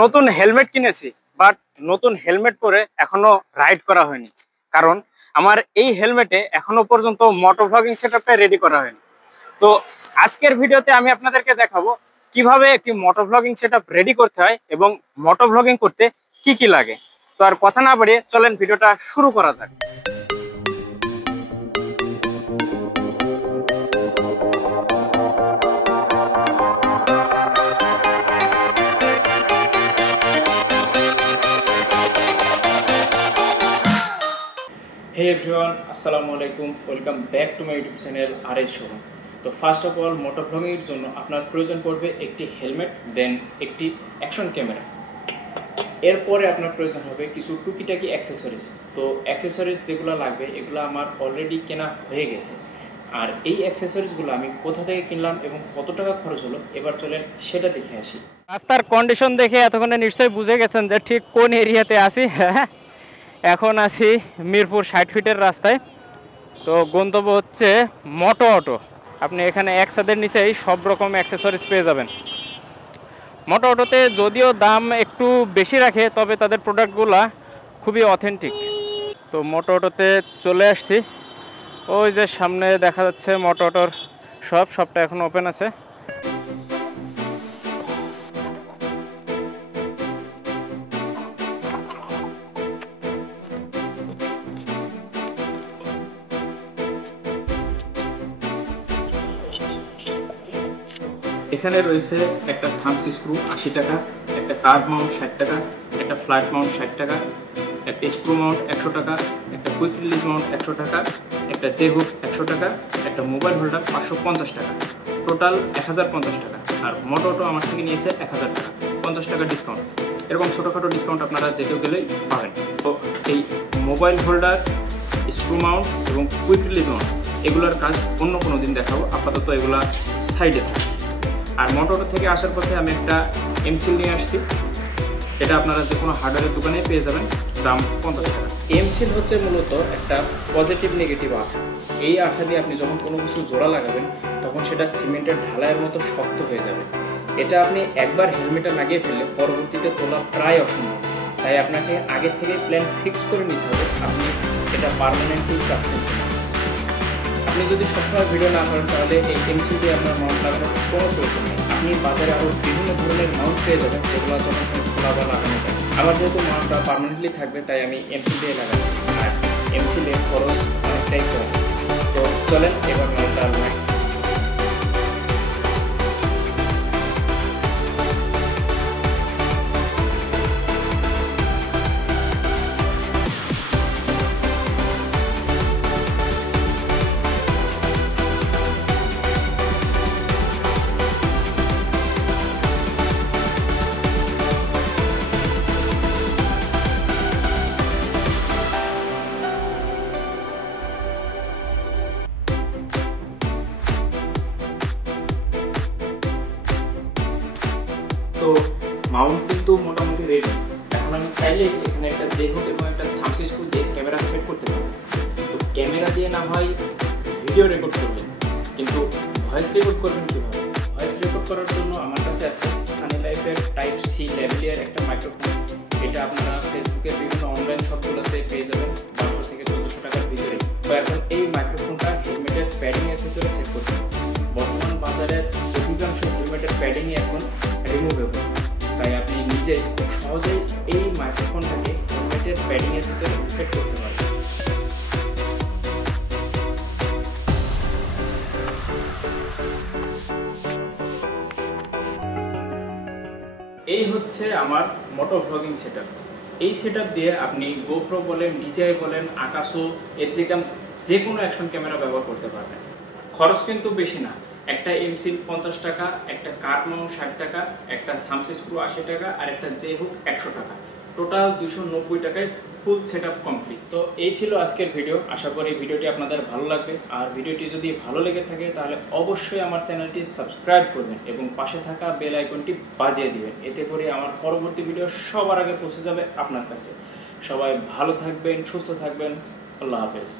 নতুন হেলমেট কিনেছি, বাট নতুন হেলমেট পরে এখনো রাইড করা হয়নি, কারণ আমার এই হেলমেটে এখনো পর্যন্ত মোটো ব্লগিং সেটআপটা রেডি করা হয়নি। তো আজকের ভিডিওতে আমি আপনাদেরকে দেখাবো কিভাবে একটি মোটো ব্লগিং সেটআপ রেডি করতে হয় এবং মোটো ব্লগিং করতে কি কি লাগে। তো আর কথা না বাড়িয়ে চলেন ভিডিওটা শুরু করা যাক। Hey everyone, আসসালামু আলাইকুম, welcome back to my YouTube channel RS showroom. তো ফার্স্ট অফ অল মোটো ব্লগিংয়ের জন্য আপনার প্রয়োজন পড়বে একটি হেলমেট, দেন একটি অ্যাকশন ক্যামেরা। এরপরে আপনার প্রয়োজন হবে কিছু টুকিটাকি অ্যাক্সেসরিজ। তো অ্যাক্সেসরিজ যেগুলো লাগবে এগুলো আমার অলরেডি কেনা হয়ে গেছে। আর এই অ্যাক্সেসরিজগুলো আমি কোথা থেকে কিনলাম এবং কত টাকা খরচ হলো এবার চলেন সেটা দেখে আসি। রাস্তার কন্ডিশন দেখে এতক্ষণে নিশ্চয়ই বুঝে গেছেন যে ঠিক কোন এরিয়াতে আছি। এখন আছি মিরপুর 60 ফিটের রাস্তায়। তো গন্তব্য হচ্ছে মোটো অটো। আপনি এখানে এক ছাদের নিচেই সব রকম অ্যাক্সেসরিজ পেয়ে যাবেন। মোটো অটোতে যদিও দাম একটু বেশি রাখে, তবে তাদের প্রোডাক্টগুলো খুবই অথেন্টিক। তো মোটো অটোতে চলে আসছি। ওই যে সামনে দেখা যাচ্ছে মোটো অটোর শপটা এখন ওপেন আছে। এখানে রয়েছে একটা থাম্বস স্ক্রু 80 টাকা, একটা কার্ভ মাউন্ট 60 টাকা, একটা ফ্ল্যাট মাউন্ট 60 টাকা, একটা স্ক্রু মাউন্ট 100 টাকা, একটা কুইক রিলিজ মাউন্ট 100 টাকা, একটা জে হুক 100 টাকা, একটা মোবাইল হোল্ডার 550 টাকা, টোটাল 1050 টাকা। আর মোটো অটো আমার থেকে নিয়েছে 1000 টাকা, 50 টাকা ডিসকাউন্ট। এরকম ছোটোখাটো ডিসকাউন্ট আপনারা যে কেউ গেলেই পাবেন। তো এই মোবাইল হোল্ডার, স্ক্রু মাউন্ট এবং কুইক রিলিজ মাউন্ট এগুলোর কাজ অন্য কোনো দিন দেখাবো, আপাতত এগুলা সাইডে। আর মোটো অটো থেকে আসার পথে আমি একটা এমসিল নিয়ে আসছি। এটা আপনারা যে কোনো হার্ডওয়্যারের দোকানে পেয়ে যাবেন, দাম 50 টাকা। এমসিল হচ্ছে মূলত একটা পজিটিভ নেগেটিভ আঠা। এই আঠা দিয়ে আপনি যখন কোনো কিছু জোড়া লাগাবেন তখন সেটা সিমেন্টের ঢালাইয়ের মতো শক্ত হয়ে যাবে। এটা আপনি একবার হেলমেটে লাগিয়ে ফেললে পরবর্তীতে তোলা প্রায় অসম্ভব। তাই আপনাকে আগে থেকে প্ল্যান ফিক্স করে নিতে হবে আপনি এটা পার্মানেন্টলি চাচ্ছেন। আপনি যদি সবসময় ভিডিও না করেন তাহলে এই এমসিল দিয়ে আপনার মাউন্ট লাগানোর কোনো প্রয়োজন নেই। আপনি বাজারে আরও বিভিন্ন ধরনের মাউন্ট পেয়ে যাবেন যেগুলো যখন খোলা বা লাগানো যায়। আমার যেহেতু মাউন্টটা পার্মানেন্টলি থাকবে তাই আমি এমসিল দিয়ে লাগাই। আর এমসিলের খরচ অনেকটাই কম। তো চলেন এবার মাউন্টটা লাগাই। তো মাউন্ট কিন্তু মোটামুটি রেডি। এখন আমি চাইলে এখানে একটা জে হুক এবং একটা থাম্বস স্ক্রু দিয়ে ক্যামেরা সেট করতে পারবো। তো ক্যামেরা দিয়ে না হয় ভিডিও রেকর্ড করবেন, কিন্তু ভয়েস রেকর্ড করবেন কীভাবে? ভয়েস রেকর্ড করার জন্য আমার কাছে আছে সানি লাইফের টাইপ সি লেভেলিয়ার একটা মাইক্রোফোন। এটা আপনারা ফেসবুকের বিভিন্ন অনলাইন শপগুলোতে পেয়ে যাবেন 1200 থেকে 1400 টাকার ভিতরে। তো এখন এই মাইক্রোফোনটা হেলমেটের প্যাডিংয়ের ভিতরে সেট করতে হবে। বর্তমান বাজারের অধিকাংশ হেলমেটের প্যাডিংই এখন রিমুভেবল, তাই আপনি নিজে খুব সহজেই এই মাইক্রোফোনটাকে হেলমেটের প্যাডিংয়ের ভিতরে সেট করতে পারবেন। এই হচ্ছে আমার মোটো ব্লগিং সেটআপ। এই সেটআপ দিয়ে আপনি গোপ্রো বলেন, DJI বলেন, আকাশো, যে কোনো অ্যাকশন ক্যামেরা ব্যবহার করতে পারবেন। খরচ কিন্তু বেশি না। একটা এমসিল 50 টাকা, একটা কার্ভ মাউন্ট 60 টাকা, একটা থাম্বস স্ক্রু 80 টাকা আর একটা জে হুক 100 টাকা, টোটাল 290 টাকায় ফুল সেটআপ কমপ্লিট। তো এই ছিল আজকের ভিডিও। আশা করি ভিডিওটি আপনাদের ভালো লাগবে। আর ভিডিওটি যদি ভালো লেগে থাকে তাহলে অবশ্যই আমার চ্যানেলটি সাবস্ক্রাইব করবেন এবং পাশে থাকা বেল আইকনটি বাজিয়ে দিবেন। এতে করে আমার পরবর্তী ভিডিও সবার আগে পৌঁছে যাবে আপনার কাছে। সবাই ভালো থাকবেন, সুস্থ থাকবেন। আল্লাহ হাফেজ।